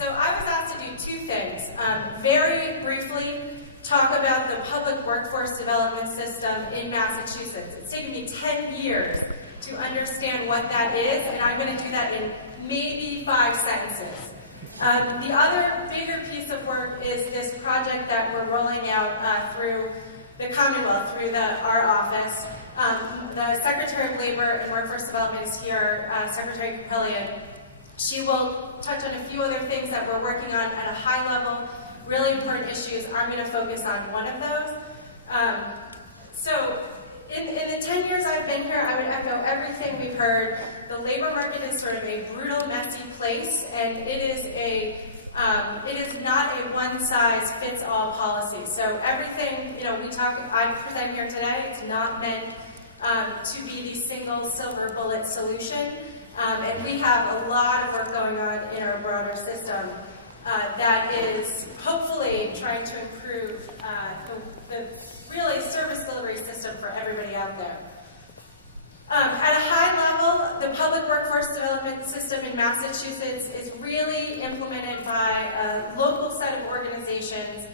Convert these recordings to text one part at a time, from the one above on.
So I was asked to do two things. Very briefly, talk about the public workforce development system in Massachusetts. It's taken me 10 years to understand what that is, and I'm going to do that in maybe 5 sentences. The other bigger piece of work is this project that we're rolling out through the Commonwealth, through our office. The Secretary of Labor and Workforce Development is here, Secretary Capillion. She will touch on a few other things that we're working on at a high level, really important issues. I'm going to focus on one of those. So in the 10 years I've been here, I would echo everything we've heard. The labor market is sort of a brutal, messy place, and it is not a one-size-fits-all policy. So everything, I present here today, it's not meant to be the single silver bullet solution. And we have a lot of work going on in our broader system that is hopefully trying to improve the really service delivery system for everybody out there. At a high level, the public workforce development system in Massachusetts is really implemented by a local set of organizations,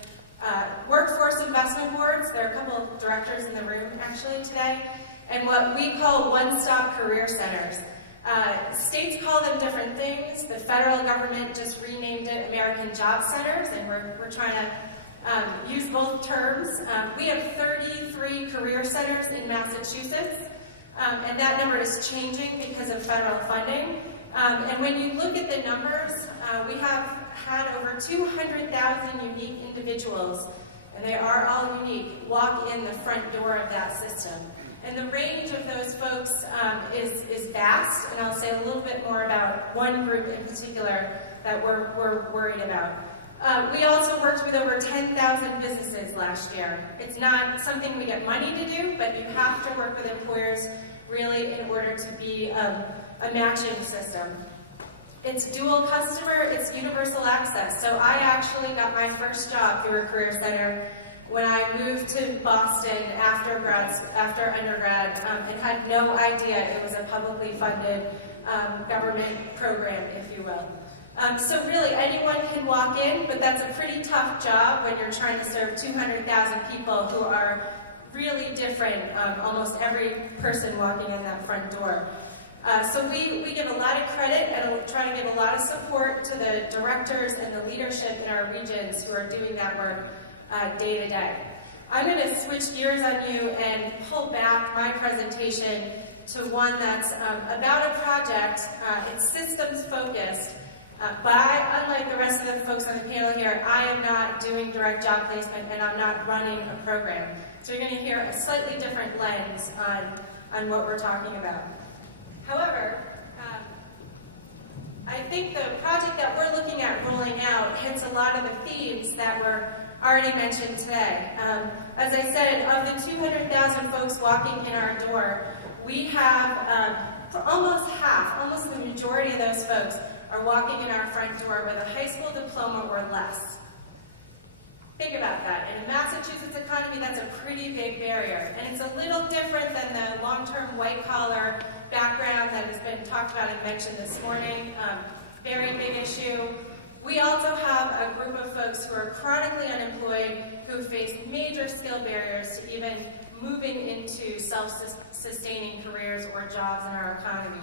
workforce investment boards. There are a couple of directors in the room actually today, and what we call one-stop career centers. States call them different things. The federal government just renamed it American Job Centers, and we're trying to use both terms. We have 33 career centers in Massachusetts, and that number is changing because of federal funding. And when you look at the numbers, we have had over 200,000 unique individuals, and they are all unique, walk in the front door of that system. And the range of those folks is vast, and I'll say a little bit more about one group in particular that we're worried about. We also worked with over 10,000 businesses last year. It's not something we get money to do, but you have to work with employers really in order to be a matching system. It's dual customer, it's universal access. So I actually got my first job through a career center when I moved to Boston after undergrad, and had no idea it was a publicly funded government program, if you will. So really, anyone can walk in, but that's a pretty tough job when you're trying to serve 200,000 people who are really different, almost every person walking in that front door. So we give a lot of credit and try to give a lot of support to the directors and the leadership in our regions who are doing that work day to day. I'm going to switch gears on you and pull back my presentation to one that's about a project. It's systems focused, but unlike the rest of the folks on the panel here, I am not doing direct job placement and I'm not running a program. So you're going to hear a slightly different lens on what we're talking about. However, I think the project that we're looking at rolling out hits a lot of the themes that were already mentioned today. As I said, of the 200,000 folks walking in our door, we have almost half, almost the majority of those folks are walking in our front door with a high school diploma or less. Think about that. In a Massachusetts economy, that's a pretty big barrier. And it's a little different than the long-term white-collar background that has been talked about and mentioned this morning. Very big issue. We also have a group of folks who are chronically unemployed who face major skill barriers to even moving into self-sustaining careers or jobs in our economy.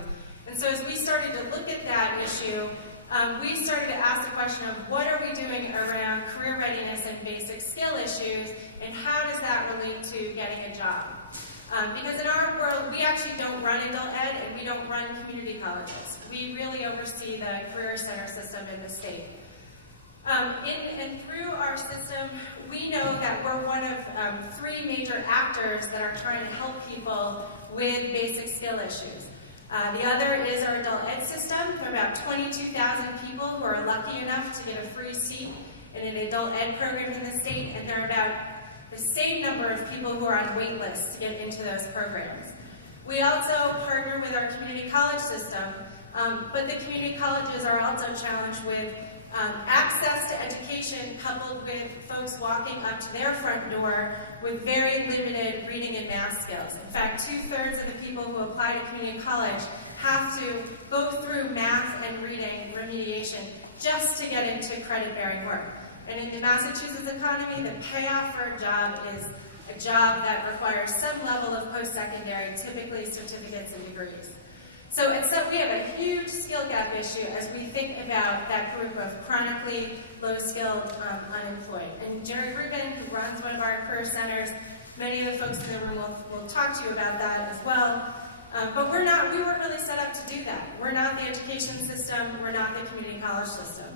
And so as we started to look at that issue, we started to ask the question of what are we doing around career readiness and basic skill issues, and how does that relate to getting a job? Because in our world, we actually don't run adult ed and we don't run community colleges. We really oversee the career center system in the state. In and through our system, we know that we're one of 3 major actors that are trying to help people with basic skill issues. The other is our adult ed system. There are about 22,000 people who are lucky enough to get a free seat in an adult ed program in the state, and there are about the same number of people who are on wait lists to get into those programs. We also partner with our community college system, but the community colleges are also challenged with access to education coupled with folks walking up to their front door with very limited reading and math skills. In fact, 2/3 of the people who apply to community college have to go through math and reading remediation just to get into credit-bearing work. And in the Massachusetts economy, the payoff for a job is a job that requires some level of post-secondary, typically certificates and degrees. So we have a huge skill gap issue as we think about that group of chronically low-skilled unemployed. And Jerry Rubin, who runs one of our career centers, many of the folks in the room will talk to you about that as well. But we weren't really set up to do that. We're not the education system, we're not the community college system.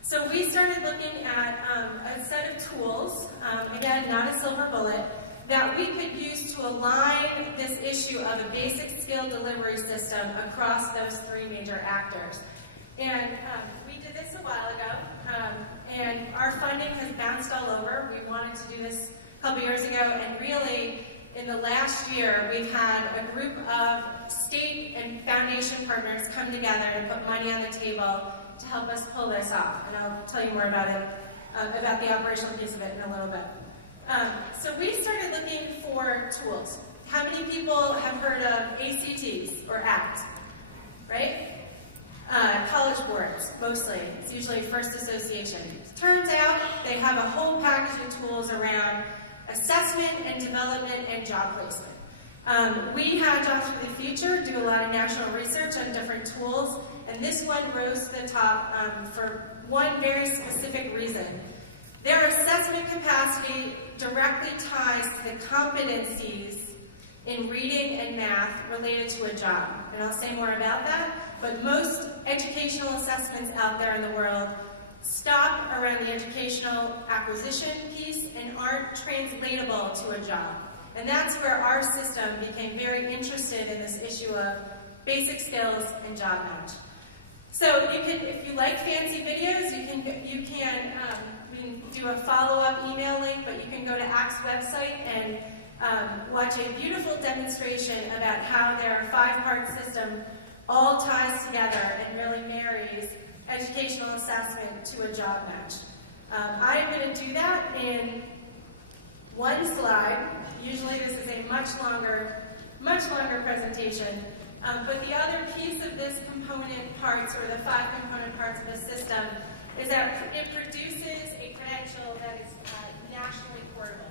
So we started looking at a set of tools, again, not a silver bullet, that we could use to align this issue of a basic skill delivery system across those three major actors. And we did this a while ago, and our funding has bounced all over. We wanted to do this a couple years ago, and really, in the last year, we've had a group of state and foundation partners come together to put money on the table to help us pull this off. And I'll tell you more about it, about the operational piece of it in a little bit. So we started looking for tools. How many people have heard of ACTs or ACT, right? College boards, mostly. It's usually First Association. Turns out they have a whole package of tools around assessment and development and job placement. We had Jobs for the Future do a lot of national research on different tools, and this one rose to the top for one very specific reason. Their assessment capacity directly ties to the competencies in reading and math related to a job. And I'll say more about that, but most educational assessments out there in the world stop around the educational acquisition piece and aren't translatable to a job. And that's where our system became very interested in this issue of basic skills and job match. So you can, if you like fancy videos, we can do a follow-up email link, but you can go to ACT's website and watch a beautiful demonstration about how their five-part system all ties together and really marries educational assessment to a job match. I'm going to do that in one slide. Usually this is a much longer presentation. But the other piece of this component parts, or the five component parts of the system, is that it produces a credential that is nationally portable.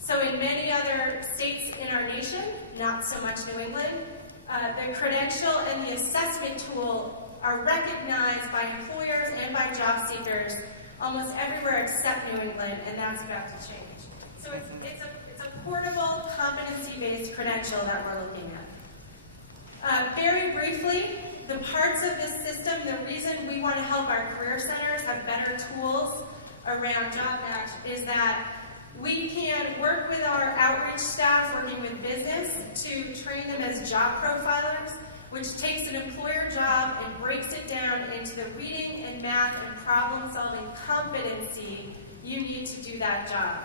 So in many other states in our nation, not so much New England, the credential and the assessment tool are recognized by employers and by job seekers almost everywhere except New England, and that's about to change. So it's a portable, competency-based credential that we're looking at. Very briefly, the parts of this system, the reason we want to help our career centers have better tools around job match is that we can work with our outreach staff working with business to train them as job profilers, which takes an employer job and breaks it down into the reading and math and problem-solving competency you need to do that job.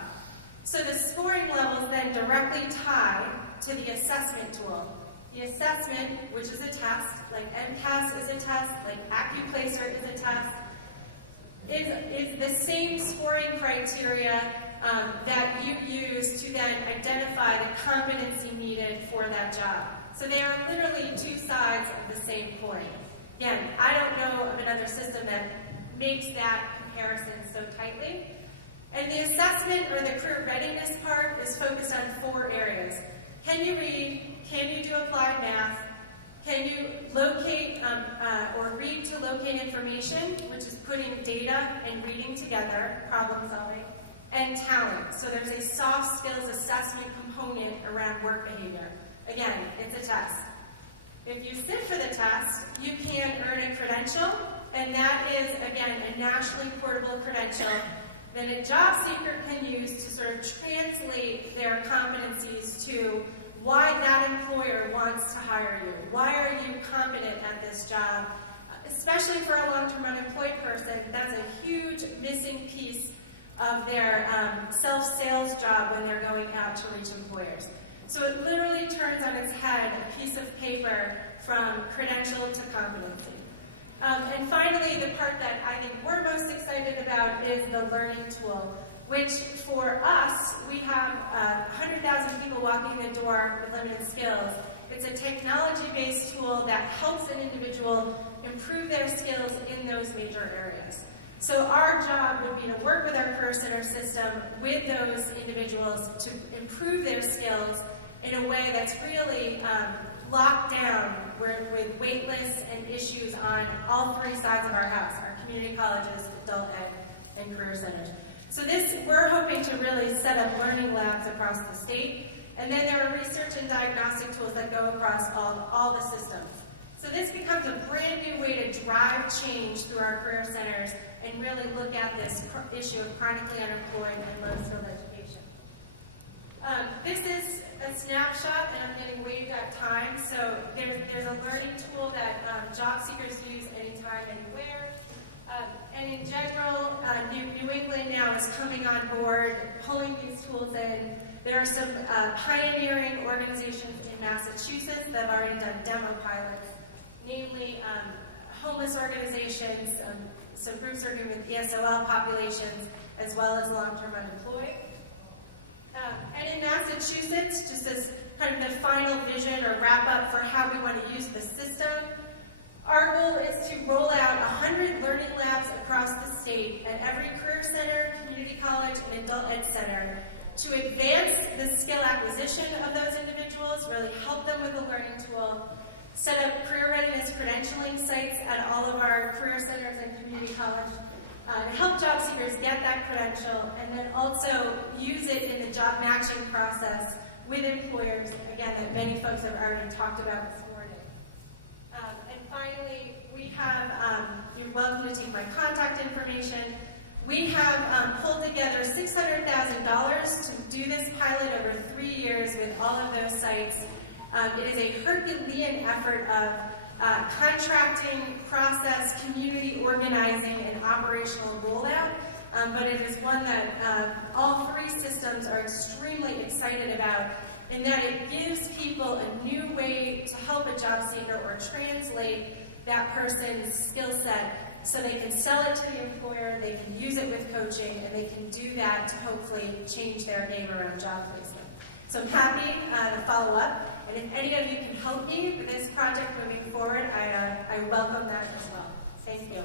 So the scoring levels then directly tie to the assessment tool. The assessment, which is a test, like MCAS is a test, like AccuPlacer is a test, is the same scoring criteria that you use to then identify the competency needed for that job. So they are literally two sides of the same coin. Again, I don't know of another system that makes that comparison so tightly. And the assessment, or the career readiness part, is focused on four areas. Can you read? Can you do applied math? Can you locate or read to locate information, which is putting data and reading together, problem solving, and talent. So there's a soft skills assessment component around work behavior. Again, it's a test. If you sit for the test, you can earn a credential, and that is, again, a nationally portable credential that a job seeker can use to sort of translate their competencies to why that employer wants to hire you. Why are you competent at this job? Especially for a long-term unemployed person, that's a huge missing piece of their self-sales job when they're going out to reach employers. So it literally turns on its head a piece of paper from credential to competency. And finally, the part that I think we're most excited about is the learning tool, which for us, we have 100,000 people walking the door with limited skills. It's a technology-based tool that helps an individual improve their skills in those major areas. So our job would be to work with our Career Center system with those individuals to improve their skills in a way that's really locked down with wait lists and issues on all three sides of our house, our community colleges, adult ed, and career centers. So we're hoping to really set up learning labs across the state, and then there are research and diagnostic tools that go across all the systems. So this becomes a brand new way to drive change through our career centers and really look at this issue of chronically unemployed and low-skilled education. This is a snapshot, and I'm getting waved at time. So there's a learning tool that job seekers use anytime, anywhere. And in general, New England now is coming on board, pulling these tools in. There are some pioneering organizations in Massachusetts that have already done demo pilots, namely homeless organizations, some groups working with ESOL populations, as well as long-term unemployed. And in Massachusetts, just as kind of the final vision or wrap-up for how we want to use the system, our goal is to roll out 100 learning labs across the state at every career center, community college, and adult ed center to advance the skill acquisition of those individuals, really help them with a learning tool, set up career readiness credentialing sites at all of our career centers and community college, to help job seekers get that credential, and then also use it in the job matching process with employers, again, that many folks have already talked about this morning. And finally, we have, you're welcome to take my contact information. We have pulled together $600,000 to do this pilot over 3 years with all of those sites. It is a Herculean effort of contracting, process, community organizing, and operational rollout, but it is one that all three systems are extremely excited about, in that it gives people a new way to help a job seeker or translate that person's skill set so they can sell it to the employer, they can use it with coaching, and they can do that to hopefully change their game around job placement. So I'm happy to follow up, and if any of you can help me with this project moving forward, I welcome that as well. Thank you.